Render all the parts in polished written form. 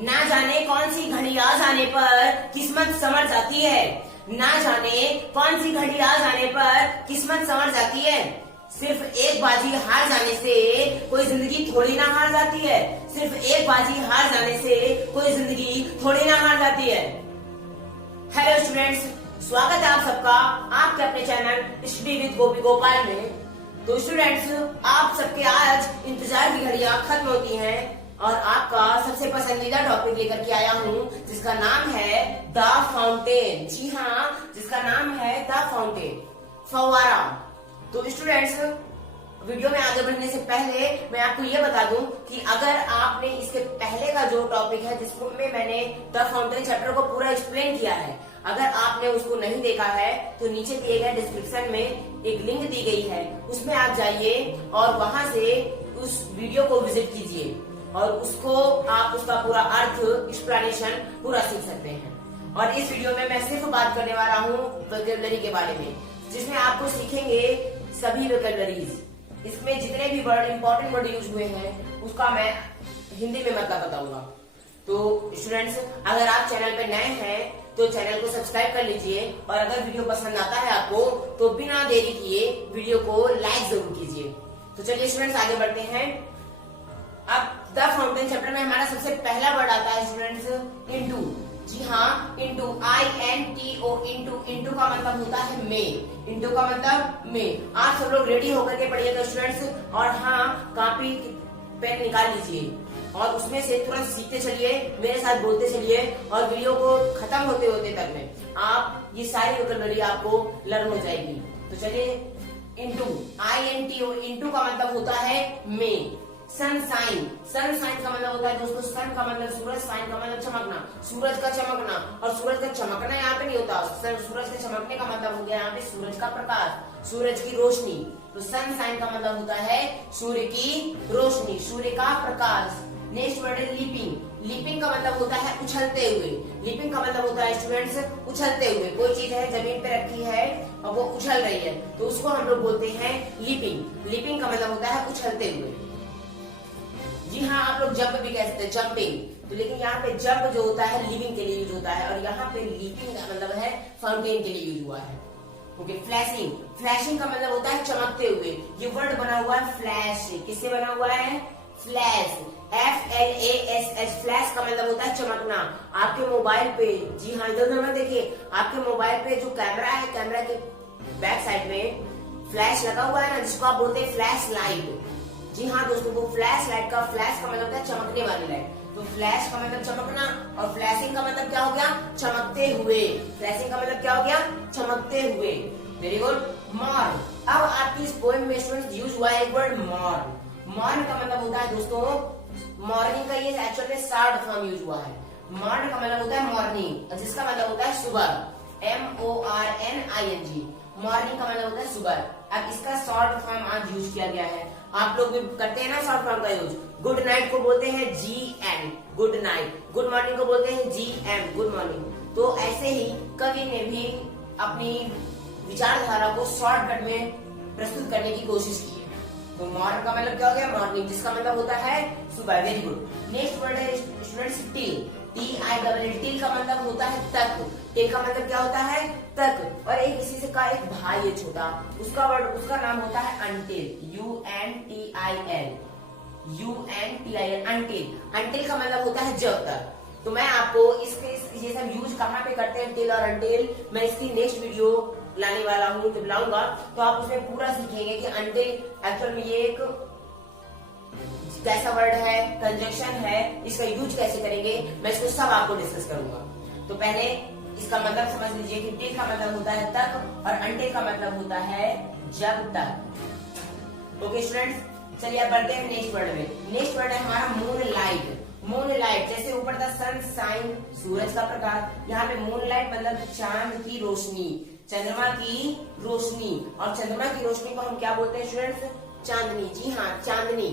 ना जाने कौन सी घड़ी आ जाने पर किस्मत संवर जाती है। ना जाने कौन सी घड़ी आ जाने पर किस्मत संवर जाती है। सिर्फ एक बाजी हार जाने से कोई जिंदगी थोड़ी ना हार जाती है। सिर्फ एक बाजी हार जाने से कोई जिंदगी थोड़ी ना हार जाती है। हेलो स्टूडेंट्स, स्वागत है आप सबका आपके अपने चैनल स्टडी विद गोपी गोपाल में। तो स्टूडेंट्स, आप सबके आज इंतजार की घड़ियां खत्म होती हैं और आपका सबसे पसंदीदा टॉपिक लेकर के आया हूँ जिसका नाम है द फाउंटेन। जी हाँ, जिसका नाम है द फाउंटेन, फव्वारा। तो स्टूडेंट्स, वीडियो में आगे बढ़ने से पहले मैं आपको ये बता दूं कि अगर आपने इसके पहले का जो टॉपिक है जिसमें मैंने द फाउंटेन चैप्टर को पूरा एक्सप्लेन किया है, अगर आपने उसको नहीं देखा है तो नीचे दिए गए डिस्क्रिप्शन में एक लिंक दी गई है, उसमें आप जाइए और वहां से उस वीडियो को विजिट कीजिए और उसको आप उसका पूरा अर्थ एक्सप्लेनेशन पूरा सीख सकते हैं। और इस वीडियो में मैं सिर्फ बात करने वाला हूँ वोकैबुलरी के बारे में, जिसमें आपको सीखेंगे सभी वोकैबुलरीज। इसमें जितने भी वर्ड इंपॉर्टेंट वर्ड यूज हुए हैं उसका मैं हिंदी में मतलब बताऊंगा। तो स्टूडेंट्स, अगर आप चैनल पे नए हैं तो चैनल को सब्सक्राइब कर लीजिए और अगर वीडियो पसंद आता है आपको तो बिना देरी किए वीडियो को लाइक जरूर कीजिए। तो चलिए स्टूडेंट्स, आगे बढ़ते हैं। अब द फाउंटेन चैप्टर में हमारा सबसे पहला वर्ड आता है स्टूडेंट्स इंटू। जी हाँ, इंटू, INTO, इंटू का मतलब होता है में। इंटू का मतलब में। आप सब लोग रेडी होकर के पढ़िएगा स्टूडेंट्स, और हाँ, कॉपी पेन निकाल लीजिए और उसमें से तुरंत सीखते चलिए, मेरे साथ बोलते चलिए और वीडियो को खत्म होते होते तक में आप ये सारी वोकैबुलरी आपको लर्न हो जाएगी। तो चलिए, इंटू, INTO, इंटू का मतलब होता है में। सनसाइन, सनसाइन का मतलब होता है दोस्तों, सन का मतलब सूरज, साइन का मतलब चमकना, सूरज का चमकना। और सूरज का चमकना यहाँ पे नहीं होता, सूरज के चमकने का मतलब हो गया यहाँ पे सूरज का प्रकाश, सूरज की रोशनी। तो सनसाइन का मतलब होता है सूर्य की रोशनी, सूर्य का प्रकाश। नेक्स्ट वर्ड है लीपिंग। लीपिंग का मतलब होता है उछलते हुए। लीपिंग का मतलब होता है स्टूडेंट्स उछलते हुए। कोई चीज है जमीन पे रखी है और वो उछल रही है तो उसको हम लोग बोलते हैं लीपिंग। लीपिंग का मतलब होता है उछलते हुए। जी हाँ, आप लोग जंप भी कह सकते हैं, जंपिंग। तो लेकिन यहाँ पे जंप जो होता है लिविंग के लिए यूज होता है और यहाँ पे लीपिंग का मतलब है फाउंटेन के लिए यूज हुआ है। ओके, फ्लैशिंग, फ्लैशिंग का मतलब होता है चमकते हुए। ये वर्ड बना हुआ है फ्लैश, किससे बना हुआ है? Flash, FLASH। फ्लैश का मतलब होता है चमकना। आपके मोबाइल पे, जी हाँ, इधर उधर मत देखिए, आपके मोबाइल पे जो कैमरा है, कैमरा के बैक साइड में फ्लैश लगा हुआ है ना, जिसको आप बोलते हैं फ्लैश लाइट। जी हाँ दोस्तों, वो फ्लैश लाइट का, फ्लैश का मतलब होता है चमकने वाली लाइट। तो फ्लैश का मतलब चमकना और फ्लैशिंग का मतलब क्या हो गया? चमकते हुए। फ्लैशिंग का मतलब क्या हो गया? चमकते हुए। Very good. मॉर्न, अब आपकी इस पोएम में स्टूडेंट्स यूज हुआ है एक वर्ड मॉर्न। मॉर्न का मतलब होता है दोस्तों मॉर्निंग का, ये एक्चुअल में शॉर्ट फॉर्म यूज हुआ है। मॉर्न का मतलब होता है मॉर्निंग, जिसका मतलब होता है सुबह, MORNING। मॉर्निंग का मतलब होता है सुबह। अब इसका शॉर्ट फॉर्म आज यूज किया गया है, आप लोग भी करते हैं ना शॉर्ट फॉर्म का यूज। गुड नाइट को बोलते हैं GN, good night. Good morning को बोलते हैं GM, गुड मॉर्निंग। तो ऐसे ही कवि ने भी अपनी विचारधारा को शॉर्टकट में प्रस्तुत करने की कोशिश की है। तो मॉर्निंग का मतलब क्या हो गया? मॉर्निंग, जिसका मतलब होता है सुबह। Very good. नेक्स्ट वर्ड है स्टूडेंट्स टिल, TILL। टिल का मतलब होता है तक। टिल का मतलब क्या होता है? तक। और एक इसी से का एक भाई है छोटा, उसका वर्ड, उसका नाम होता है अंटिल, UNTIL, अंटिल। अंटिल का मतलब होता है जब तक। तो मैं आपको इसके ये सब यूज कहाँ पे करते हैं टिल और अंटिल, मैं इसकी नेक्स्ट वीडियो लाने वाला हूँ, जब लाऊंगा तो आप उसमें पूरा सीखेंगे कि अंटिल एक्चुअल में ये एक कैसा वर्ड है, कंजक्शन है, इसका यूज कैसे करेंगे, मैं इसको सब आपको डिस्कस करूंगा। तो पहले इसका मतलब समझ लीजिए कि टिल का मतलब होता है तक और अंटिल का मतलब होता है जब तक। ओके स्टूडेंट्स, चलिए अब बढ़ते हैं नेक्स्ट वर्ड में। नेक्स्ट वर्ड है हमारा मून लाइट। मून लाइट, जैसे ऊपर था सन साइन, सूरज का प्रकाश, यहाँ पे मून लाइट मतलब चांद की रोशनी, चंद्रमा की रोशनी। और चंद्रमा की रोशनी को हम क्या बोलते हैं स्टूडेंट्स? चांदनी। जी हाँ, चांदनी।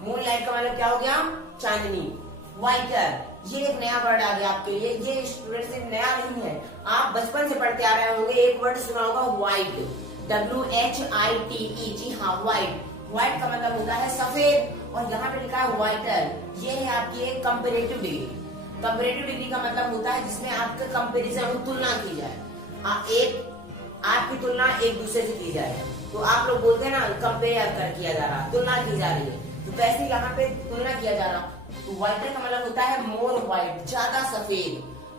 मून लाइट का मतलब क्या हो गया? चांदनी। वाइटर, ये एक नया वर्ड आ गया आपके लिए, ये स्टूडेंट से नया नहीं है, आप बचपन से पढ़ते आ रहे होंगे। एक वर्ड सुना होगा व्हाइट, WHITE। जी हाँ, व्हाइट। व्हाइट का मतलब होता है सफेद और यहाँ पे लिखा है व्हाइटर। ये है आपकी एक कंपेरेटिव डिग्री। कंपेरेटिव डिग्री का मतलब होता है जिसमें आपका कंपेरिजन, तुलना की जाए, आपकी तुलना एक दूसरे से की जाए। तो आप लोग बोलते हैं ना कंपेयर कर किया जा रहा, तुलना की जा रही है, तो वैसे यहाँ पे तुलना किया जा रहा। तो व्हाइटर का मतलब होता है मोर व्हाइट, ज्यादा सफेद।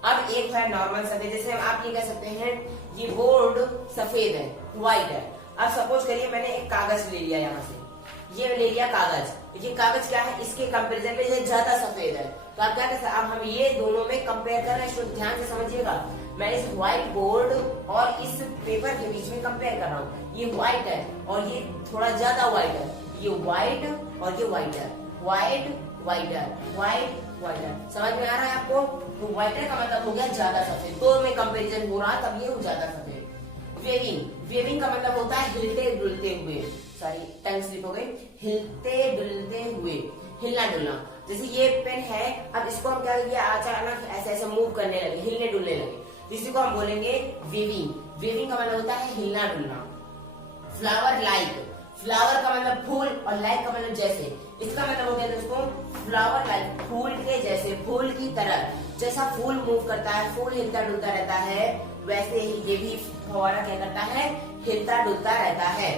अब एक है नॉर्मल सफेद, जैसे आप ये कह सकते हैं ये बोर्ड सफेद है, व्हाइट है। अब सपोज करिए मैंने एक कागज ले लिया, यहाँ से ये ले लिया कागज, ये कागज क्या है, इसके कंपेरिजन में ये ज्यादा सफेद है। तो आप क्या कहते हैं, अब हम ये दोनों में कंपेयर कर रहे हैं, तो ध्यान से समझिएगा। मैं इस व्हाइट बोर्ड और इस पेपर के बीच में कंपेयर कर रहा हूँ। ये व्हाइट है और ये थोड़ा ज्यादा व्हाइट है, ये व्हाइट और ये व्हाइट है, व्हाइट व्हाइटर, व्हाइट व्हाइटर। समझ में आ रहा है आपको? तो व्हाइटर का मतलब हो गया ज्यादा सफेद, दो में कंपेरिजन हो रहा तब ये हो ज्यादा सफेद। वेविंग, वेविंग का मतलब होता है हिलते डुलते हुए, सॉरी टंग स्लिप हो गई, हिलते डुलते हुए, हिलना डुलना। जैसे ये पेन है, अब इसको हम क्या किया, अचानक ऐसे ऐसे मूव करने लगे, हिलने डुलने लगे, जिसी को हम बोलेंगे वेविंग। वेविंग का मतलब होता है हिलना डुलना। फ्लावर लाइक, फ्लावर का मतलब फूल और लाइक का मतलब जैसे, इसका मतलब हो गया दोस्तों फ्लावर लाइक, फूल के जैसे, फूल की तरह। जैसा फूल मूव करता है, फूल हिलता डुलता रहता है, वैसे ही ये भी फव्वारा क्या करता है, हिलता डुलता रहता है।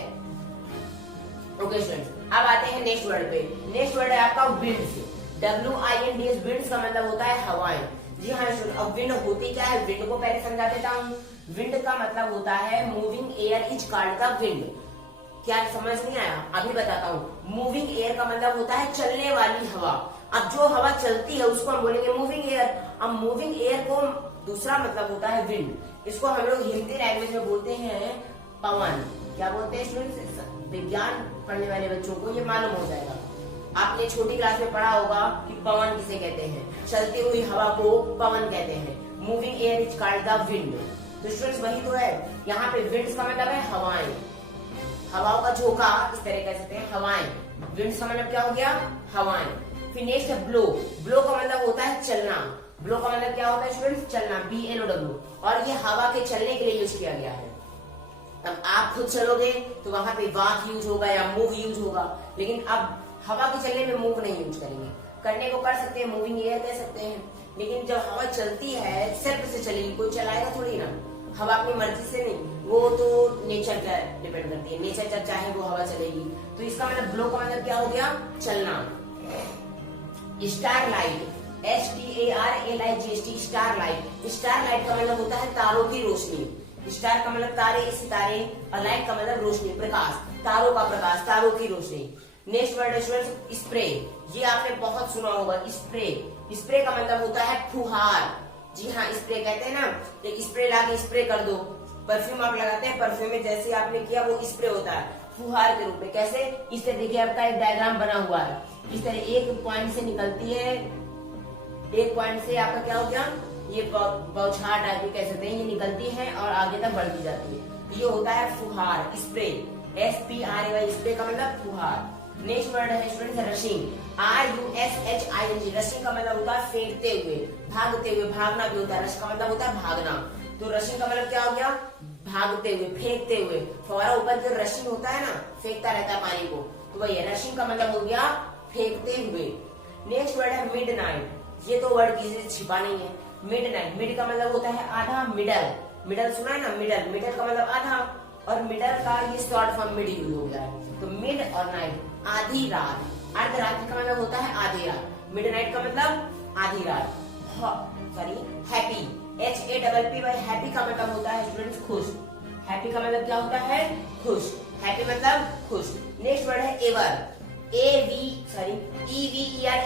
ओके स्टूडेंट्स, अब आते हैं नेक्स्ट वर्ड पे। नेक्स्ट वर्ड है आपका विंड्स, WINDS। विंड्स का मतलब होता है हवाएं। जी हाँ स्टूडेंट, अब विंड होती क्या है, विंड को पहले समझा देता हूँ। विंड का मतलब होता है moving air is called the wind. क्या समझ नहीं आया? अभी बताता हूँ। मूविंग एयर का मतलब होता है चलने वाली हवा। अब जो हवा चलती है उसको हम बोलेंगे मूविंग एयर। अब मूविंग एयर को दूसरा मतलब होता है विंड। इसको हम लोग हिंदी लैंग्वेज में बोलते हैं पवन। क्या बोलते हैं स्टूडेंट्स? विज्ञान पढ़ने वाले बच्चों को ये मालूम हो जाएगा। आपने छोटी क्लास में पढ़ा होगा कि पवन किसे कहते हैं, चलती हुई हवा को पवन कहते हैं। Moving air is called the wind. तो स्टूडेंट्स वही तो है, यहाँ पे विंड्स का मतलब है हवाएं, हवाओं का झोंका, इस तरह कह सकते हैं हवाएं। विंड्स का मतलब क्या हो गया, हवाएं। फिर नेक्स्ट है ब्लो। ब्लो का मतलब होता है चलना। ब्लो का मतलब क्या होता है स्टूडेंट्स, चलना, BLOW। और ये हवा के चलने के लिए यूज किया गया है। अब आप खुद चलोगे तो वहां पे वॉक यूज होगा या मूव यूज होगा, लेकिन अब हवा के चलने में मूव नहीं यूज करेंगे। करने को कर सकते हैं, मूविंग एयर कह सकते हैं, लेकिन जब हवा चलती है सेल्फ से चलेगी, कोई चलाएगा थोड़ी ना, हवा अपनी मर्जी से नहीं, वो तो नेचर पर डिपेंड करती है, नेचर जब चाहे वो हवा चलेगी। तो इसका मतलब ब्लो का मतलब क्या हो गया, चलना। Star light, STARLIGHT, star light. Star light का मतलब होता है तारों की रोशनी। स्टार का मतलब तारे, सितारे, और लाइट का मतलब रोशनी, प्रकाश, तारों का प्रकाश, तारों की रोशनी। नेक्स्ट वर्ड है स्टूडेंट्स स्प्रे। ये आपने बहुत सुना होगा, स्प्रे। स्प्रे का मतलब होता है फुहार। जी हाँ, स्प्रे कहते हैं ना, एक स्प्रे लाके स्प्रे कर दो। परफ्यूम आप लगाते हैं, परफ्यूम में जैसे आपने किया वो स्प्रे होता है फुहार के रूप में। कैसे? इस तरह देखिए आपका एक डायग्राम बना हुआ है, इस तरह एक पॉइंट से निकलती है, एक पॉइंट से आपका क्या हो गया, ये बौछार टाइप कह सकते हैं, ये निकलती है और आगे तक बढ़ती जाती है, ये होता है फुहार, स्प्रे। SPRAY, स्प्रे का मतलब फुहार। नेक्स्ट वर्ड है स्टूडेंट्स रशिंग, RUSHING। रशिंग का मतलब होता है फेंकते हुए, भागते हुए, भागना भी होता है, रश का मतलब होता है भागना। तो रशिंग का मतलब क्या हो गया, भागते हुए, फेंकते हुए। फव्वारा ऊपर जो रशिंग होता है ना, फेंकता रहता है पानी को, तो वही है, रशिंग का मतलब हो गया फेंकते हुए। नेक्स्ट वर्ड है मिड नाइट। ये तो वर्ड किसी से छिपा नहीं है। मिड नाइट, मिड का मतलब होता है आधा, मिडल, मिडल सुना है ना, मिडल, मिडल का मतलब आधा, और मिडल का ये शॉर्ट फॉर्म मिड यूज हो गया है। तो मिड और नाइट, आधी रात। अर्धरात्रि का मतलब होता है आधी रात, मिड नाइट का मतलब आधी रात। सॉरी, हैप्पी, HAPPY, हैप्पी का मतलब होता है स्टूडेंट्स खुश। हैप्पी का मतलब क्या होता है, खुश, हैप्पी मतलब खुश। नेक्स्ट वर्ड है एवर, EVER,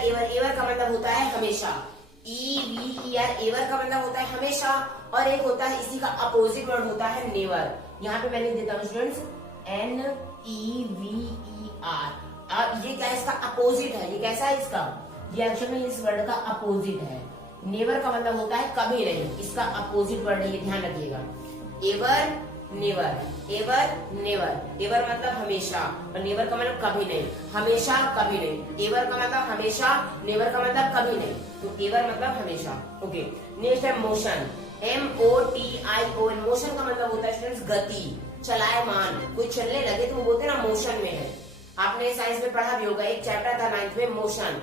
एवर। एवर का मतलब होता है हमेशा, EVER, एवर का मतलब होता है हमेशा। और एक होता है इसी का अपोजिट वर्ड होता है नेवर। यहाँ पे मैं लिख देता हूँ स्टूडेंट्स NEVER। अब ये क्या है, इसका अपोजिट है। ये कैसा है इसका, ये एक्चुअल में इस वर्ड का अपोजिट है। नेवर का मतलब होता है कभी नहीं, इसका अपोजिट वर्ड है, ये ध्यान रखिएगा। Ever, never, ever, never. Ever मतलब हमेशा और नेवर का मतलब कभी नहीं, हमेशा कभी नहीं। एवर का मतलब हमेशा, नेवर का मतलब कभी नहीं, तो एवर मतलब हमेशा। ओके, नेक्स्ट है मोशन, MOTION। मोशन का मतलब होता है स्टूडेंट्स गति, चलायमान। कोई चलने लगे तो वो बोलते हैं ना मोशन में है। आपने साइंस में पढ़ा भी होगा, एक चैप्टर था 9th में, मोशन।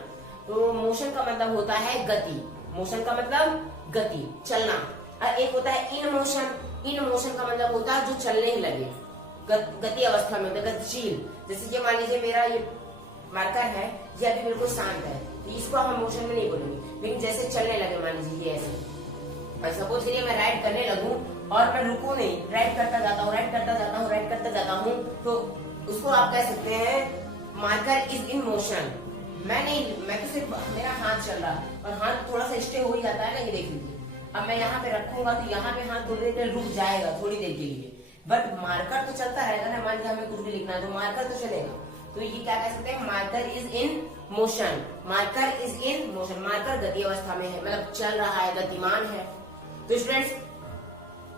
तो मोशन का मतलब होता है गति, मोशन का मतलब गति, चलना। और एक होता है इन मोशन। इन मोशन का मतलब होता है जो चलने ही लगे, गति अवस्था में होता है, गतिशील। जैसे ये मान लीजिए मेरा ये मार्कर है, ये अभी बिल्कुल शांत है, तो इसको हम मोशन में नहीं बोलेंगे, लेकिन जैसे चलने लगे मान लीजिए ये ऐसे, और सपोज करिए मैं राइट करने लगूं और मैं रुकूं नहीं, राइट करता जाता हूँ, राइट करता जाता हूँ, राइट करता जाता हूँ, तो उसको आप कह सकते हैं मार्कर इज इन मोशन। मैं तो सिर्फ मेरा हाथ चल रहा है और हाथ थोड़ा सा स्टे हो ही जाता है ना, ये देख लीजिए। अब मैं यहाँ पे रखूंगा तो यहाँ पे हाथ थोड़ी देर रुक जाएगा, थोड़ी देर के लिए, बट मार्कर तो चलता रहेगा ना। मान लीजिए हमें कुछ भी लिखना है तो मार्कर तो चलेगा। तो ये क्या कह सकते हैं, marker is in motion. Marker is in motion, marker गति अवस्था में है, मतलब चल रहा है, गतिमान है। तो स्टूडेंट्स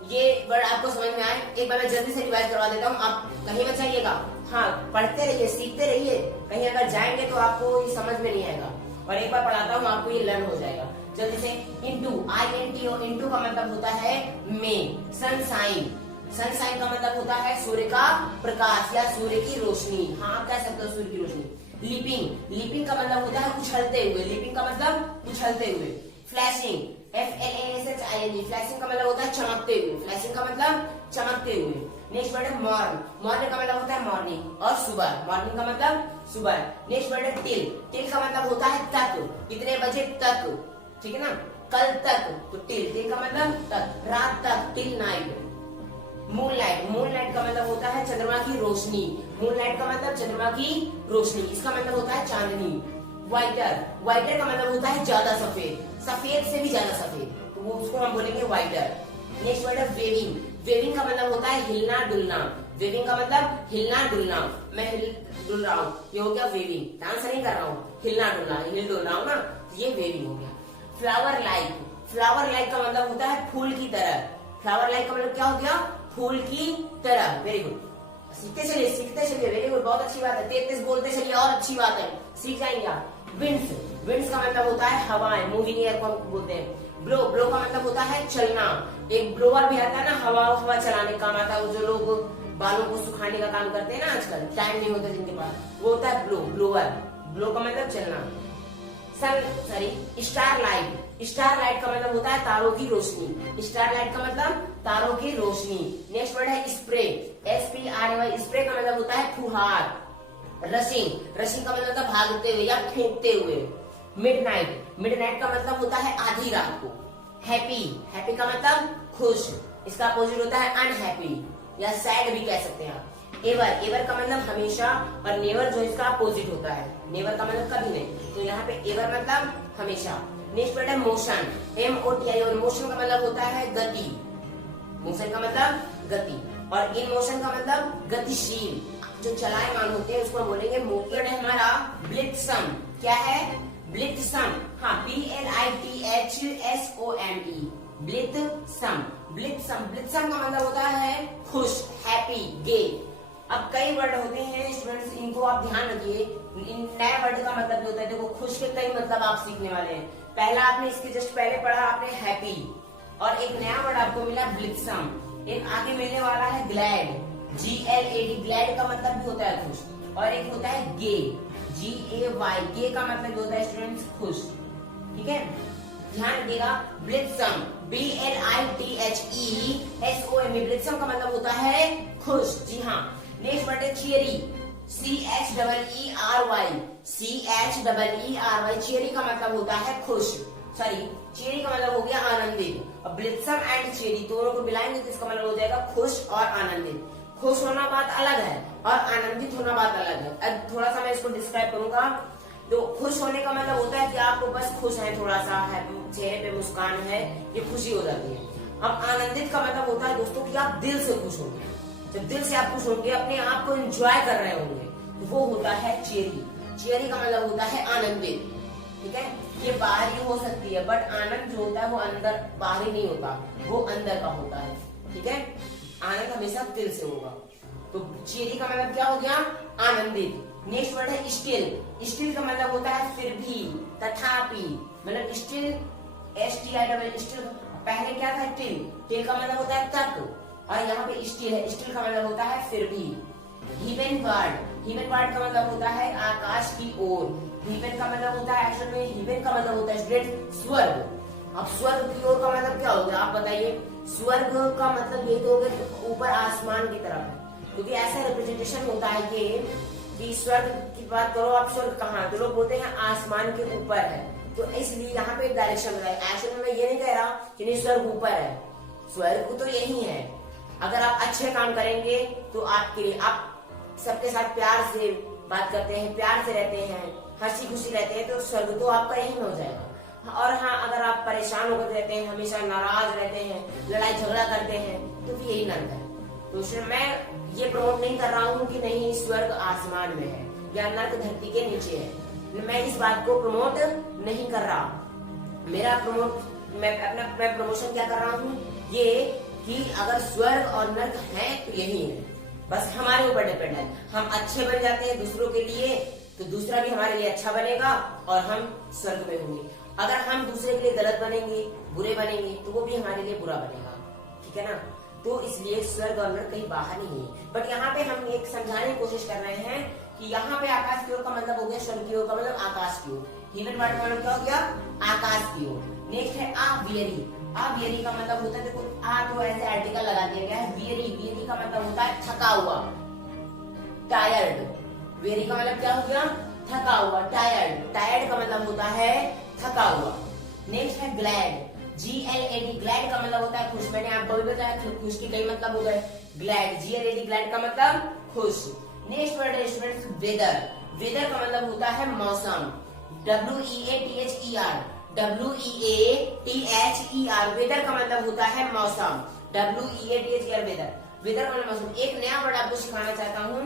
ये वर्ड आपको समझ में आए, एक बार मैं जल्दी से रिवाइज करवा देता हूँ, आप कहीं मत जाइएगा। हाँ, पढ़ते रहिए, सीखते रहिए, कहीं अगर जाएंगे तो आपको ये समझ में नहीं आएगा। और एक बार पढ़ाता हूँ, आपको ये लर्न हो जाएगा जल्दी से। इंटू, INTO, इंटू का मतलब होता है में। सनशाइन, सनशाइन का मतलब होता है सूर्य का प्रकाश या सूर्य की रोशनी। हाँ, आप कह सकते हो सूर्य की रोशनी। लीपिंग, लीपिंग का मतलब होता है उछलते हुए, लीपिंग का मतलब उछलते हुए। फ्लैशिंग, FLASHING, फ्लैशिंग का मतलब होता है चमकते हुए, फ्लैशिंग का मतलब चमकते हुए। नेक्स्ट वर्ड है मॉर्न, मॉर्न का मतलब होता है मॉर्निंग और सुबह, मॉर्निंग का मतलब सुबह। नेक्स्ट वर्ड है टिल, टिल का मतलब होता है तक, कितने बजे तक, ठीक है ना, कल तक, तो टिल, टिल का मतलब तक, रात तक, टिल नाइट। मूनलाइट, मूनलाइट का मतलब होता है चंद्रमा की रोशनी, मूनलाइट का मतलब चंद्रमा की रोशनी, इसका मतलब होता है चांदनी। व्हाइटर, व्हाइटर का मतलब होता है ज्यादा सफेद, सफेद से भी ज्यादा सफेद, तो वो उसको हम बोलेंगे व्हाइटर। नेक्स्ट वर्ड है वेविंग, वेविंग का मतलब होता है हिलना डुलना, वेविंग का मतलब हिलना डुलना। मैं डुल रहा हूँ, ये हो गया वेविंग, डांस नहीं कर रहा हूँ, हिलना डुलना, हिल डुल रहा हूँ ना, ये वेविंग हो गया। फ्लावर लाइक, फ्लावर लाइक का मतलब होता है फूल की तरह, फ्लावर लाइक का मतलब क्या हो गया, फूल की तरह। वेरी गुड, सीखते चलिए, सीखते चलिए, वेरी गुड, बहुत अच्छी बात है। तेज बोलते चलिए, और अच्छी बात है, सीख जाएंगे आप। विंड्स, विंड्स का मतलब होता है हवाएं, मूविंग एयर को हम बोलते हैं। ब्लो, ब्लो का मतलब होता है चलना। एक ब्लोअर भी आता है ना, हवा चलाने काम आता है, वो जो लोग बालों को सुखाने का काम करते हैं ना, आजकल टाइम नहीं होता जिनके पास, वो होता है ब्लो, ब्लोअर। ब्लो का मतलब चलना। स्टार लाइट, स्टार लाइट का मतलब होता है तारों की रोशनी, स्टार लाइट का मतलब तारों की रोशनी। नेक्स्ट वर्ड है स्प्रे, SPRAY, स्प्रे का मतलब होता है फुहार। रशिंग, रशिंग का मतलब होता है भागते हुए या फेंकते हुए। मिडनाइट, मिडनाइट का मतलब होता है आधी रात को। हैप्पी, हैप्पी का मतलब खुश, इसका अपोजिट होता है अनहैप्पी या सैड भी कह सकते हैं आप। एवर, एवर का मतलब हमेशा, और नेवर जो इसका अपोजिट होता है, नेवर का मतलब कभी नहीं, तो यहाँ पे एवर मतलब हमेशा। नेक्स्ट वर्ड है मोशन, MOTI, और मोशन का मतलब होता है गति, मोशन का मतलब गति, और इन मोशन का मतलब गतिशील, जो चलायमान होते हैं उसको बोलेंगे मोटर। है हमारा ब्लित्सम, क्या है, ब्लित्सम, हाँ, BLITHSOME, ब्लित्सम, ब्लित्सम, ब्लित्सम का मतलब होता है खुश, हैप्पी, गे। अब कई वर्ड होते हैं स्टूडेंट्स, इनको आप ध्यान रखिए, इन नए वर्ड का मतलब भी होता है, देखो खुश के कई मतलब आप सीखने वाले हैं। पहला आपने इसके जस्ट पहले पढ़ा आपने हैप्पी, और एक नया वर्ड आपको मिला ब्लित्सम, एक आगे मिलने वाला है ग्लैड, GLAD, ग्लैड का मतलब भी होता है खुश, और एक होता है गे, GAY, गे का मतलब भी होता है स्टूडेंट्स खुश, ठीक है, ध्यान रखिएगा। ब्लित्सम, BLITHESOME, ब्लित्सम का मतलब होता है खुश, जी हाँ। नेक्स्ट वर्ड है चियरी, CHEERY, CHEERY, चियरी का मतलब होता है खुश, सॉरी, चियरी का मतलब हो गया आनंदित। अब ब्लित्सम एंड चियरी दोनों को मिलाएंगे तो इसका मतलब हो जाएगा खुश और आनंदित। खुश होना बात अलग है और आनंदित होना बात अलग है। अब थोड़ा सा मैं इसको डिस्क्राइब करूंगा। तो खुश होने का मतलब होता है कि आप तो बस खुश हैं, थोड़ा सा है, चेहरे पे मुस्कान है, ये खुशी हो जाती है। अब आनंदित का मतलब होता है दोस्तों कि आप दिल से खुश होंगे, जब दिल से आप खुश होंगे, अपने आप को एंजॉय कर रहे होंगे, तो वो होता है चेरी। चेरी का मतलब होता है आनंदित, ठीक है। ये बाहरी हो सकती है, बट आनंद जो होता है वो अंदर, बाहरी नहीं होता, वो अंदर का होता है, ठीक है। आनंद हमेशा दिल से होगा। तो चेरी का मतलब क्या हो गया, आनंदित। नेक्स्ट वर्ड है स्टिल, स्टिल का मतलब होता है फिर भी, तथापि, मतलब स्टिल, STIL, स्टिल, पहले क्या था टिल, टिल का मतलब होता है तक, और यहाँ पे स्टिल है, स्टिल का मतलब होता है फिर भी। हीवन बर्ड, हीवन बर्ड का मतलब होता है आकाश की ओर, हीवन का मतलब होता है एक्चुअल में, हीवन का मतलब होता है स्वर्ग, अब स्वर्ग की ओर का मतलब क्या हो गया, आप बताइए। स्वर्ग का मतलब यही तो हो गया ऊपर आसमान की तरफ है, क्योंकि ऐसा रिप्रेजेंटेशन होता है कि स्वर्ग की बात करो आप, स्वर्ग कहाँ, तो लोग बोलते हैं आसमान के ऊपर है, तो इसलिए यहाँ पे एक डायरेक्शन है। एक्चुअली मैं ये नहीं कह रहा कि नहीं स्वर्ग ऊपर है, स्वर्ग तो यही है। अगर आप अच्छे काम करेंगे तो आपके लिए, आप सबके साथ प्यार से बात करते हैं, प्यार से रहते हैं, हंसी खुशी रहते हैं, तो स्वर्ग तो आपका यही हो जाएगा। और हाँ, अगर आप परेशान होकर रहते हैं, हमेशा नाराज रहते हैं, लड़ाई झगड़ा करते हैं, तो फिर यही नर्क है। तो मैं ये प्रमोट नहीं कर रहा हूँ कि नहीं स्वर्ग आसमान में है या नर्क धरती के नीचे है, मैं इस बात को प्रमोट नहीं कर रहा। मेरा मैं प्रमोशन क्या कर रहा हूँ, ये कि अगर स्वर्ग और नर्क है तो यही है, बस हमारे ऊपर डिपेंड है। हम अच्छे बन जाते हैं दूसरों के लिए तो दूसरा भी हमारे लिए अच्छा बनेगा और हम स्वर्ग में होंगे। अगर हम दूसरे के लिए गलत बनेंगे, बुरे बनेंगे, तो वो भी हमारे लिए बुरा बनेगा, ठीक है ना। तो इसलिए स्वर्ग और नर्क कहीं बाहर नहीं है। बट यहाँ पे हम एक समझाने की कोशिश कर रहे हैं कि यहाँ पे आकाश की ओर का मतलब हो गया, स्वर्ग की ओर का मतलब आकाश की ओर, हेवन वर्ड का मतलब क्या हो गया, आकाश की ओर। नेक्स्ट है वियरी। वियरी का मतलब होता है, देखो तो ऐसे आर्टिकल लगा दिया गया है, वियरी का मतलब होता है थका हुआ, टायर्ड। वेरी का मतलब क्या हो गया, थका हुआ, टायर्ड। टायर्ड का मतलब होता है थका हुआ। नेक्स्ट है ग्लैड, GLAD, ग्लैड का मतलब होता है खुश। मैंने आपको भी बताया खुश के कई मतलब हो गए, ग्लैड, GLAD, ग्लैड का मतलब खुश। नेक्स्ट वर्ड है स्टूडेंट्स वेदर। वेदर का मतलब होता है मौसम, WEATHER, WEATHER, वेदर का मतलब होता है मौसम, WEATHER, वेदर। वेदर का मौसम। एक नया वर्ड आपको सिखाना चाहता हूँ,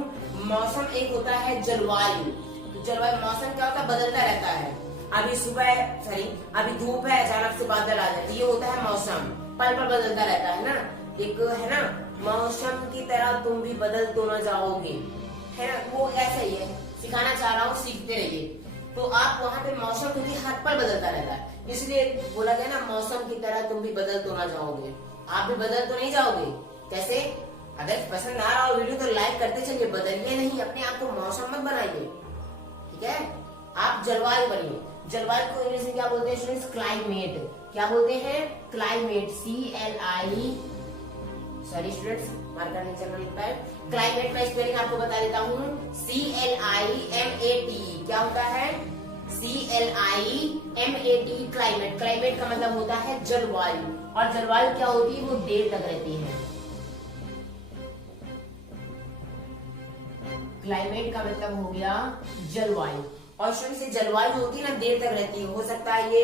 मौसम एक होता है जलवायु। तो जलवायु, मौसम क्या होता है, बदलता रहता है। अभी अभी धूप है, अचानक से बादल आ जाते, ये होता है मौसम, पल पल बदलता रहता है ना। एक है ना, मौसम की तरह तुम भी बदल तो न जाओगे, है ना, वो ऐसा ही है। सिखाना चाह रहा हूँ, सीखते रहिए। तो आप वहाँ पे मौसम क्योंकि हर पल बदलता रहता है, इसलिए बोला गया ना मौसम की तरह तुम भी बदल तो ना जाओगे। आप भी बदल तो नहीं जाओगे। कैसे, अगर पसंद आ रहा हो वीडियो तो लाइक करते चलिए, बदलिए नहीं, अपने आप को मौसम मत बनाइए, ठीक है। आप जलवायु बनिए। जलवायु को इंग्लिश में क्या बोलते हैं स्टूडेंट्स, क्लाइमेट। क्या बोलते हैं, क्लाइमेट, सॉरी स्टूडेंट्स, मार्कर नहीं चलना लगता है। क्लाइमेट का स्पेलिंग आपको बता देता हूँ, CLIMATE। क्या होता है, CLIMATE, क्लाइमेट। क्लाइमेट का मतलब होता है जलवायु, और जलवायु क्या होती है, वो देर तक रहती है। क्लाइमेट का मतलब हो गया जलवायु, और से जलवायु होती है ना, देर तक रहती है। हो सकता है ये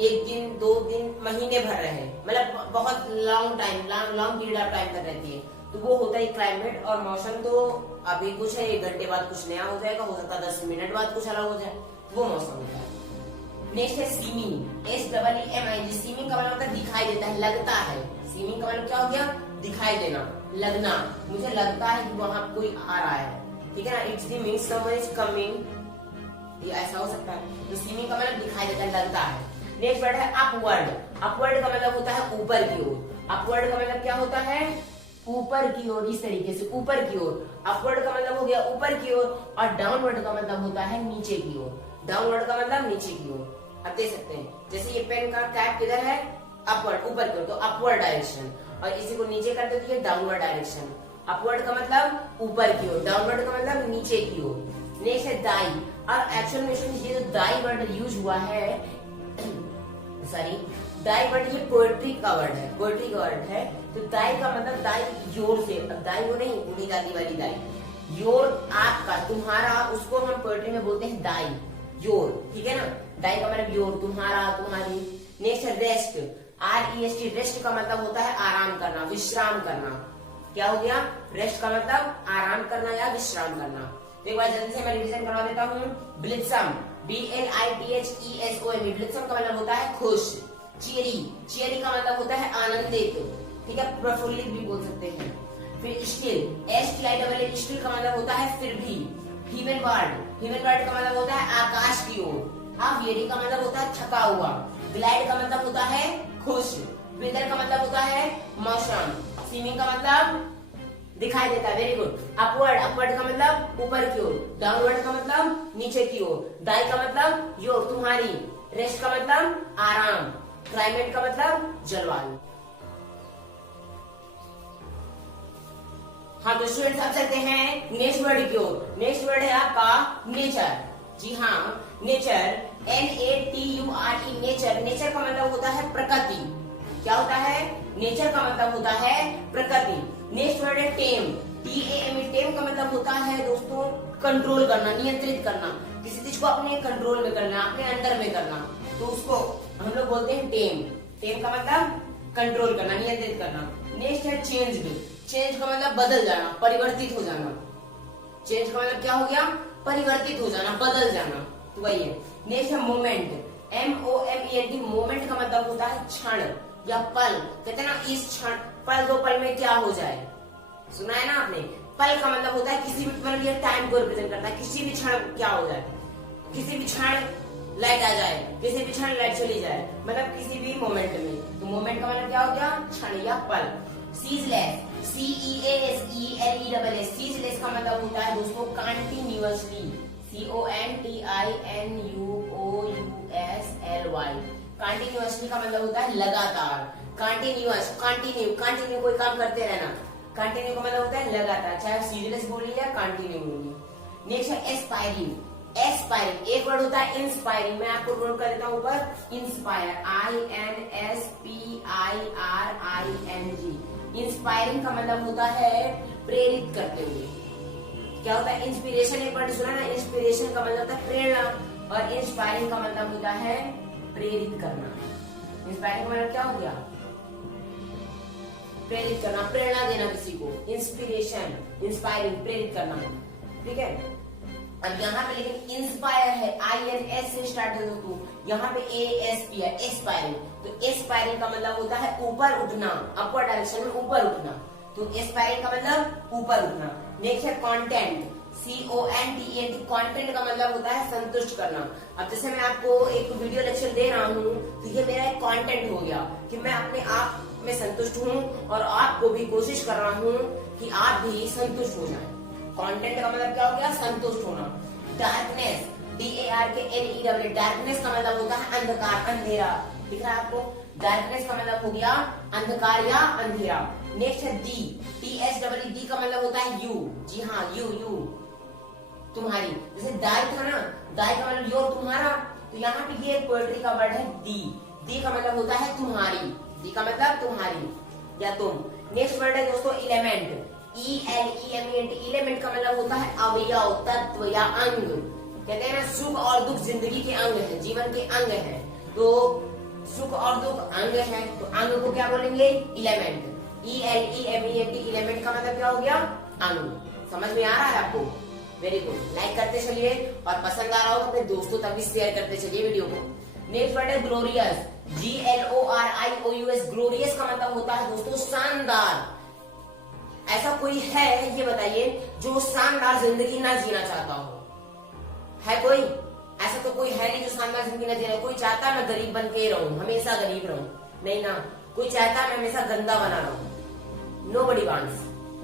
1 दिन 2 दिन महीने भर रहे, मतलब बहुत लॉन्ग पीरियड ऑफ टाइम तक रहती है, तो वो होता है क्लाइमेट। और मौसम तो अभी कुछ है, 1 घंटे बाद कुछ नया हो जाएगा, हो सकता है 10 मिनट बाद कुछ अलग हो जाए, वो मौसम होता है। नेक्स्ट है सीमिंग, SEEMING। सीमिंग का मतलब होता है दिखाई देता है, लगता है। सीमिंग का मतलब क्या हो गया, दिखाई देना, लगना। मुझे लगता है कि वहां कोई आ रहा है, ठीक है ना। It's the means someone is coming, ये ऐसा हो सकता है। तो सीमिंग का मतलब दिखाई देता है, लगता है। नेक्स्ट वर्ड है अपवर्ड। अपवर्ड का मतलब होता है ऊपर की ओर। अपवर्ड का मतलब क्या होता है, ऊपर की ओर, इस तरीके से ऊपर की ओर। अपवर्ड का मतलब हो गया ऊपर की ओर, और डाउनवर्ड का मतलब होता है नीचे की ओर। डाउनवर्ड का मतलब नीचे की ओर। आप देख सकते हैं, जैसे ये पेन का कैप किधर है, अपवर्ड, ऊपर की ओर, तो अपवर्ड डायरेक्शन। और इसी को नीचे कर देती है डाउनवर्ड डायरेक्शन। अपवर्ड का मतलब ऊपर की ओर, डाउनवर्ड का मतलब नीचे की ओर। नेक्स्ट है दाई। और एक्चुअल में ये जो दाई वर्ड यूज हुआ है, सॉरी, दाई वर्ड ये पोएट्री का वर्ड है, पोएट्री का वर्ड है। तो दाई का मतलब दाई योर से, दाई वो नहीं उड़ी दादी वाली दाई, योर आपका, तुम्हारा, उसको हम पोएट्री में बोलते हैं दाई, योर, ठीक है ना। दाई का मतलब योर, तुम्हारा, तुम्हारी। नेक्स्ट है रेस्ट, REST। रेस्ट का मतलब होता है आराम करना, विश्राम करना। क्या हो गया, रेस्ट का मतलब आराम करना या विश्राम करना। तो एक बार जल्दी से मैं रिवीजन करवा देता हूँ। ब्लित्सम, BLITHESOM, ब्लित्सम का मतलब होता है खुश। चेरी का मतलब होता है आनंदित, ठीक है, प्रफुल्लित भी बोल सकते हैं। फिर स्टिल, STILL, स्टिल का मतलब होता है फिर भी। ह्यूमन वर्ड का मतलब होता है आकाश की ओर। वेरी का मतलब होता है थका हुआ। ग्लैड का मतलब होता है खुश। वेदर का मतलब होता है मौसम। सीमिंग का मतलब दिखाई देता है, वेरी गुड। अपवर्ड का मतलब ऊपर की ओर। डाउनवर्ड का मतलब नीचे की ओर। दाई का मतलब योर, तुम्हारी। रेस्ट का मतलब आराम, क्लाइमेट का मतलब जलवायु। हाँ तो स्टूडेंट्स आप चलते हैं नेक्स्ट वर्ड की ओर। नेक्स्ट वर्ड है आपका नेचर। जी हाँ, नेचर, NATURE, नेचर। नेचर का मतलब होता है प्रकृति। क्या होता है? नेचर का मतलब होता है प्रकृति। नेक्स्ट वर्ड है टेम, TAME। टेम का मतलब होता है दोस्तों कंट्रोल करना, नियंत्रित करना, किसी चीज को अपने कंट्रोल में करना, अपने अंडर में करना, तो उसको हम लोग बोलते हैं टेम। टेम का मतलब कंट्रोल करना, नियंत्रित करना। नेक्स्ट है चेंज। चेंज का मतलब बदल जाना, परिवर्तित हो जाना। चेंज का मतलब क्या हो गया? परिवर्तित हो जाना, बदल जाना, तो वही है। नेक्स्ट है मोमेंट, MOMENT। मोमेंट का मतलब होता है क्षण या पल। कहते हैं ना इस क्षण, पल दो पल में क्या हो जाए, सुना है ना आपने? पल का मतलब होता है किसी भी, मतलब ये टाइम को रिप्रेजेंट करता है, किसी भी क्षण क्या हो जाए, किसी भी क्षण लाइट आ जाए, किसी भी क्षण लाइट चली जाए, मतलब किसी भी मोमेंट में। तो मोमेंट का मतलब क्या हो गया? क्षण या पल। Ceaseless, CEASELESS। सीजलेस का मतलब होता है दोस्तों कंटिन्यूअसली, CONTINUOUSLY। कंटिन्यूअसली का मतलब होता है लगातार, कंटिन्यूअस, कंटिन्यू कोई काम करते रहना। कंटिन्यू का मतलब होता है लगातार, चाहे सीजलेस बोलिए या कंटिन्यू बोलिए। नेक्स्ट है एस्पायरिंग। एस्पायरिंग एक वर्ड होता है इंस्पायरिंग। मैं आपको नोट कर देता हूँ ऊपर, इंस्पायर, INSPIRING। इंस्पायरिंग का मतलब होता है प्रेरित करते हुए। क्या होता है? इंस्पिरेशन एक वर्ड सुना ना, इंस्पिरेशन का मतलब होता है प्रेरणा, और इंस्पायरिंग का मतलब होता है प्रेरित करना। इंस्पायरिंग का मतलब क्या हो गया? प्रेरित करना, प्रेरणा देना किसी को। इंस्पिरेशन, इंस्पायरिंग, प्रेरित करना, ठीक है। अब यहाँ पे लेकिन इंस्पायर है, INS से स्टार्ट है दोस्तों, यहाँ पे ASP है, एस्पायरिंग। तो एस्पायरिंग का मतलब होता है ऊपर उठना, अपवर्ड डायरेक्शन में वीपर उठना। तो एस्पायरिंग का मतलब ऊपर उठना। नेक्स्ट है कंटेंट, CONTENT। कंटेंट का मतलब होता है संतुष्ट करना। अब जैसे मैं आपको एक वीडियो लेक्चर दे रहा हूँ, तो ये मेरा एक कंटेंट हो गया कि मैं अपने आप में संतुष्ट हूँ और आपको भी कोशिश कर रहा हूँ कि आप भी संतुष्ट हो जाए। कंटेंट का मतलब क्या हो गया? संतुष्ट होना। Darkness, DARKNESS। डार्कनेस का मतलब होता है अंधकार, अंधेरा। दिख रहा है आपको? डार्कनेस का मतलब हो गया अंधकार या अंधेरा। नेक्स्ट है दी, THEE का मतलब होता है यू। जी हाँ, यू, तुम्हारी। जैसे दाई था ना, दाई का मतलब योर, तुम्हारा। तो यहाँ पे ये पोएट्री का वर्ड है दी। दी का मतलब होता है तुम्हारी, दी का मतलब तुम्हारी या तुम। नेक्स्ट वर्ड है दोस्तों एलिमेंट, ELEMENT। एलिमेंट का मतलब होता है अवयव, तत्व या अंग। कहते हैं ना सुख और दुख जिंदगी के अंग है, जीवन के अंग है। तो सुख और दुख अंग है, तो अंग को क्या बोलेंगे? Element, ELEMENT। एलिमेंट का मतलब क्या हो गया? अंग। समझ में आ रहा है आपको? Very good. लाइक करते चलिए, और पसंद आ रहा हो तो अपने दोस्तों तक भी शेयर करते चलिए वीडियो को। नेक्स्ट वर्ड है ग्लोरियस, GLORIOUS। ग्लोरियस का मतलब होता है दोस्तों शानदार। ऐसा कोई है ये बताइए जो शानदार जिंदगी ना जीना चाहता हो? है कोई? ऐसा तो कोई है नहीं जो शानदार जिंदगी ना जीना। कोई चाहता है मैं गरीब बन के रहूं, हमेशा गरीब रहूं? नहीं ना। कोई चाहता है मैं हमेशा गंदा बना रहूं? Nobody wants.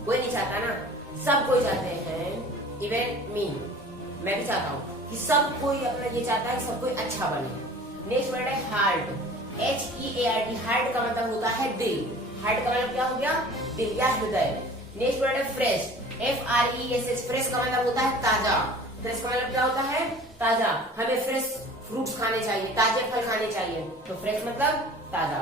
कोई नहीं चाहता ना। सब कोई चाहते हैं, इवन मी, मैं भी चाहता हूँ कि सब कोई अपना ये चाहता है कि सब कोई अच्छा बने। नेक्स्ट वर्ड है हार्ट, HEART। हार्ट का मतलब होता है दिल। हार्ट का मतलब क्या हो गया? दिल या हृदय। नेक्स्ट वर्ड है फ्रेश, FRESH। फ्रेश का मतलब होता है ताजा। फ्रेश का मतलब क्या होता है? ताजा। हमें फ्रेश फ्रूट्स खाने चाहिए, ताजे फल खाने चाहिए, तो फ्रेश मतलब ताजा।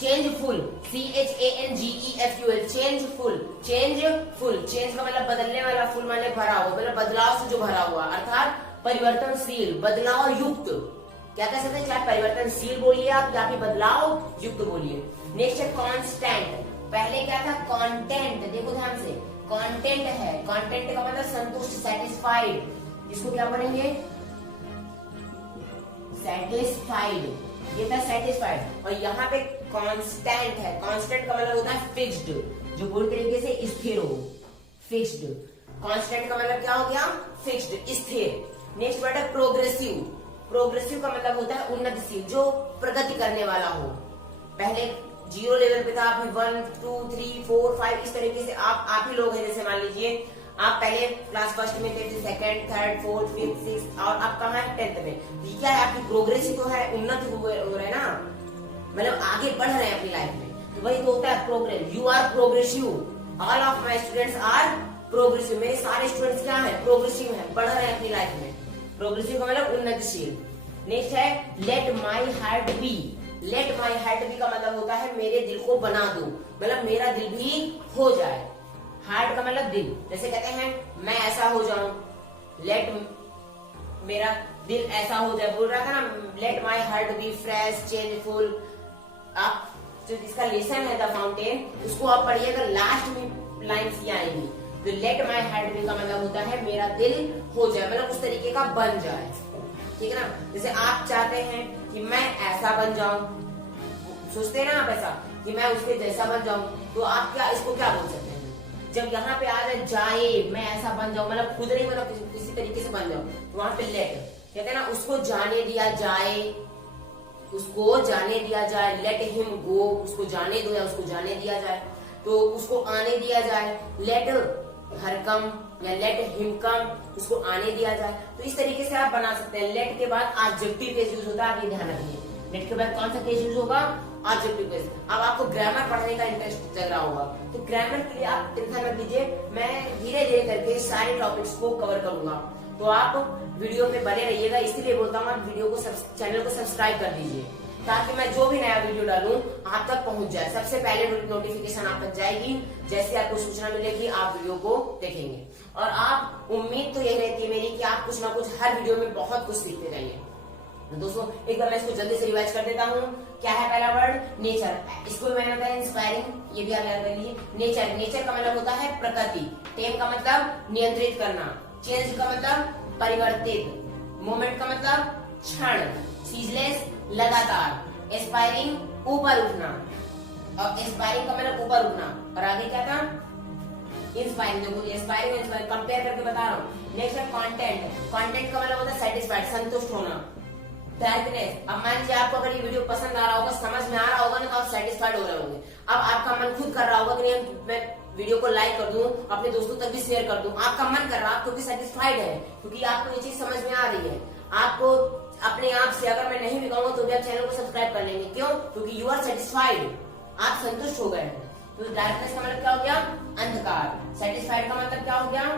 Changeful, CHANGEFUL। Changeful, changeful. Change का मतलब बदलने वाला, फुल माने भरा हुआ, मतलब बदलाव से जो भरा हुआ, अर्थात परिवर्तनशील, बदलाव युक्त। क्या कह सकते हैं? चाहे परिवर्तनशील बोलिए आप या फिर बदलाव युक्त बोलिए। नेक्स्ट है कांस्टेंट। पहले क्या था? कंटेंट। देखो ध्यान से, कंटेंट है, कंटेंट का मतलब संतुष्ट, सेटिस्फाइड। इसको क्या बोलेंगे? सेटिस्फाइड। ये था सेटिस्फाइड। और यहाँ पे कांस्टेंट है। कांस्टेंट का मतलब होता है फिक्स्ड, जो पूरी तरीके से स्थिर हो, फिक्स्ड। कांस्टेंट का मतलब क्या हो गया? फिक्स्ड, स्थिर। नेक्स्ट वर्ड है प्रोग्रेसिव। प्रोग्रेसिव का मतलब होता है उन्नतिशील, जो प्रगति करने वाला हो। पहले 0 लेवल पे था, अभी 1 2 3 4 5 इस तरीके से आप ही लोग हैं। जैसे मान लीजिए आप पहले क्लास फर्स्ट में थे, second, third, fourth, fifth, sixth और आप कहाँ है 10th में। तो क्या है, आपकी प्रोग्रेस ही तो है, उन्नति हो रहा है ना, मतलब आगे बढ़ रहे हैं अपनी लाइफ में। तो वही तो होता है progress. You are progressive, all of my students are progressive. मेरे सारे स्टूडेंट्स क्या है, प्रोग्रेसिव है, बढ़ रहे हैं अपनी लाइफ में। प्रोग्रेसिव का मतलब उन्नतिशील। नेक्स्ट है let my heart be. Let my heart be का मतलब होता है मेरे दिल को बना दो, मतलब मेरा दिल भी हो जाए। हार्ट का मतलब दिल, जैसे कहते हैं मैं ऐसा हो जाऊं, लेट मेरा दिल ऐसा हो जाए, बोल रहा था ना, let my heart be fresh changeful. आप जो इसका लेसन है द फाउंटेन, उसको आप पढ़िएगा, लास्ट में लाइन्स ये आएंगी। तो लेट माई हार्ट बी का मतलब होता है मेरा दिल हो जाए, मतलब उस तरीके का बन जाए, ठीक है ना। जैसे आप चाहते हैं कि मैं ऐसा बन जाऊं, सोचते हैं ना आप ऐसा कि मैं उसके जैसा बन जाऊं, तो आप क्या इसको क्या बोल सकते हैं, जब यहाँ पे आ जाए मैं ऐसा बन जाऊं, मतलब खुद नहीं, मतलब किसी तरीके से बन जाऊं, तो वहां पे लेट कहते हैं ना, उसको जाने दिया जाए, उसको जाने दिया जाए, लेट हिम गो, उसको जाने दो या उसको जाने दिया जाए, तो उसको आने दिया जाए, लेट हर कम या लेट हिम कम, उसको आने दिया जाए। तो इस तरीके से आप बना सकते हैं। लेट के बाद ऑब्जेक्टिव केस यूज होता है, आप ये ध्यान रखिए। लेट के बाद कौन सा केस यूज होगा, ऑब्जेक्टिव केस। अब आपको ग्रामर पढ़ने का इंटरेस्ट जग रहा होगा, तो ग्रामर के लिए आप टेंशन मत लीजिए, मैं धीरे धीरे करके सारे टॉपिक्स को कवर करूंगा, तो आप वीडियो पे बने रहिएगा। इसलिए बोलता हूँ आप वीडियो को चैनल को सब्सक्राइब कर दीजिए, ताकि मैं जो भी नया वीडियो डालूं आप तक पहुंच जाए, सबसे पहले नोटिफिकेशन आप तक जाएगी, जैसे आपको सूचना मिलेगी आप वीडियो को देखेंगे। और आप उम्मीद तो यही रहती है मेरी कि आप कुछ ना कुछ हर वीडियो में बहुत कुछ सीखते जाइए। तो दोस्तों एक बार मैं इसको जल्दी से रिवाइज कर देता हूँ। क्या है पहला वर्ड, नेचर। इसको मैंने होता है इंस्पायरिंग, ये भी आप याद कर लीजिए। नेचर, नेचर का मतलब होता है प्रकृति। टेम का मतलब नियंत्रित करना। चेंज का मतलब परिवर्तित। मोमेंट का मतलब क्षण। सीजलेस लगातार। एस्पायरिंग ऊपर उठना, और एस्पायरिंग का मतलब ऊपर उठना। और आगे क्या था, इंस्पायरिंग। देखो एस्पायरिंग इंस्पायरिंग कंपेयर करके बता रहा हूँ। नेक्स्ट है कंटेंट। कंटेंट का मतलब होता है सेटिस्फाइड, संतुष्ट होना। डार्कनेस, अब मान लीजिए आपको अगर ये वीडियो पसंद आ रहा होगा, समझ में आ रहा होगा ना, तो आप सेटिस्फाइड हो रहे होंगे। अब आपका मन खुद कर रहा होगा कि नहीं मैं वीडियो को लाइक कर दूं, अपने दोस्तों तक भी शेयर कर दूं, आपका मन कर रहा है क्योंकि सेटिस्फाइड है, क्योंकि आपको ये चीज समझ में आ रही है। आपको अपने आप से, अगर मैं नहीं भी कहूंगा तो भी आप चैनल को सब्सक्राइब कर लेंगे। क्यों, क्योंकि यू आर सेटिस्फाइड, आप संतुष्ट हो गए हैं। तो डार्कनेस का मतलब क्या हो गया, अंधकार। सेटिस्फाइड का मतलब क्या हो गया,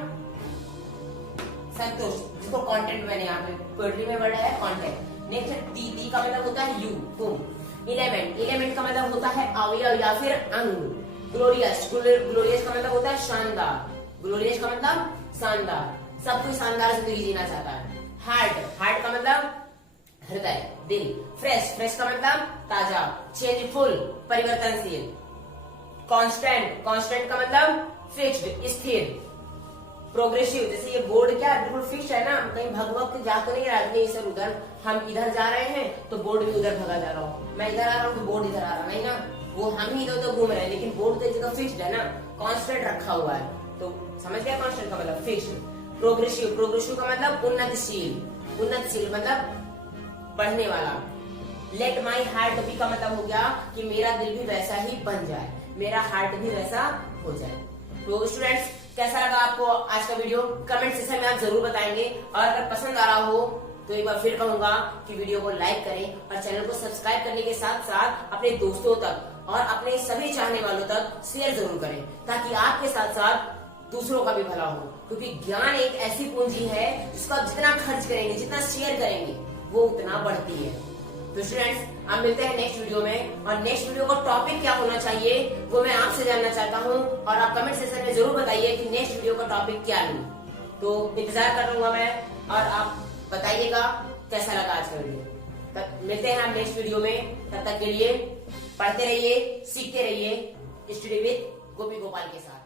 संतुष्ट, जिसको कंटेंट मैंने यहाँ पे पोएट्री में वर्ड है कंटेंट। नेक्स्ट है टी का मतलब होता है यू, तुम। इलेमेंट, इलेमेंट का मतलब होता है अवयव या फिर अंग। ग्लोरियस, ग्लोरियस का मतलब होता है शानदार। ग्लोरियस का मतलब शानदार, सब कोई शानदार जिंदगी जीना चाहता है। हार्ट, हार्ट का मतलब हृदय, दिल। फ्रेश, फ्रेश का मतलब ताजा। चेंजफुल, परिवर्तनशील। कांस्टेंट, कांस्टेंट का मतलब फिक्स्ड, स्थिर। प्रोग्रेसिव, जैसे ये बोर्ड क्या बिल्कुल फिक्स है ना, कहीं भगवत जा तो नहीं रहा है सर उधर, हम इधर जा रहे हैं तो बोर्ड भी उधर भगा जा रहा हूँ, मैं इधर आ रहा हूँ तो बोर्ड इधर आ रहा नहीं ना, वो हम ही इधर उधर घूम रहे हैं, लेकिन बोर्ड तो जगह फिक्स्ड है ना, कांस्टेंट रखा हुआ है। तो समझ गया, कांस्टेंट का मतलब फिक्स्ड। प्रोग्रेसिव, प्रोग्रेसिव का मतलब उन्नतिशील। उन्नतिशील मतलब बढ़ने वाला। लेट माई हार्ट बी का मतलब हो गया कि मेरा दिल भी वैसा ही बन जाए, मेरा हार्ट भी वैसा हो जाए। तो स्टूडेंट्स कैसा लगा आपको आज का वीडियो, कमेंट सेक्शन में आप जरूर बताएंगे। और अगर पसंद आ रहा हो तो एक बार फिर कहूंगा कि वीडियो को लाइक करें और चैनल को सब्सक्राइब करने के साथ साथ अपने दोस्तों तक और अपने सभी चाहने वालों तक शेयर जरूर करें, ताकि आपके साथ साथ दूसरों का भी भला हो। क्योंकि ज्ञान एक ऐसी पूंजी है जिसको आप जितना खर्च करेंगे, जितना शेयर करेंगे, वो उतना बढ़ती है। तो स्टूडेंट्स आप मिलते हैं नेक्स्ट वीडियो में, और नेक्स्ट वीडियो का टॉपिक क्या होना चाहिए वो मैं आपसे जानना चाहता हूँ, और आप कमेंट सेक्शन में जरूर बताइए कि नेक्स्ट वीडियो का टॉपिक क्या लूं। तो इंतजार कर लूंगा मैं, और आप बताइएगा कैसा लगा आज का वीडियो। तब मिलते हैं आप नेक्स्ट वीडियो में, तब तक के लिए पढ़ते रहिए, सीखते रहिए। स्टडी विद गोपी गोपाल के साथ।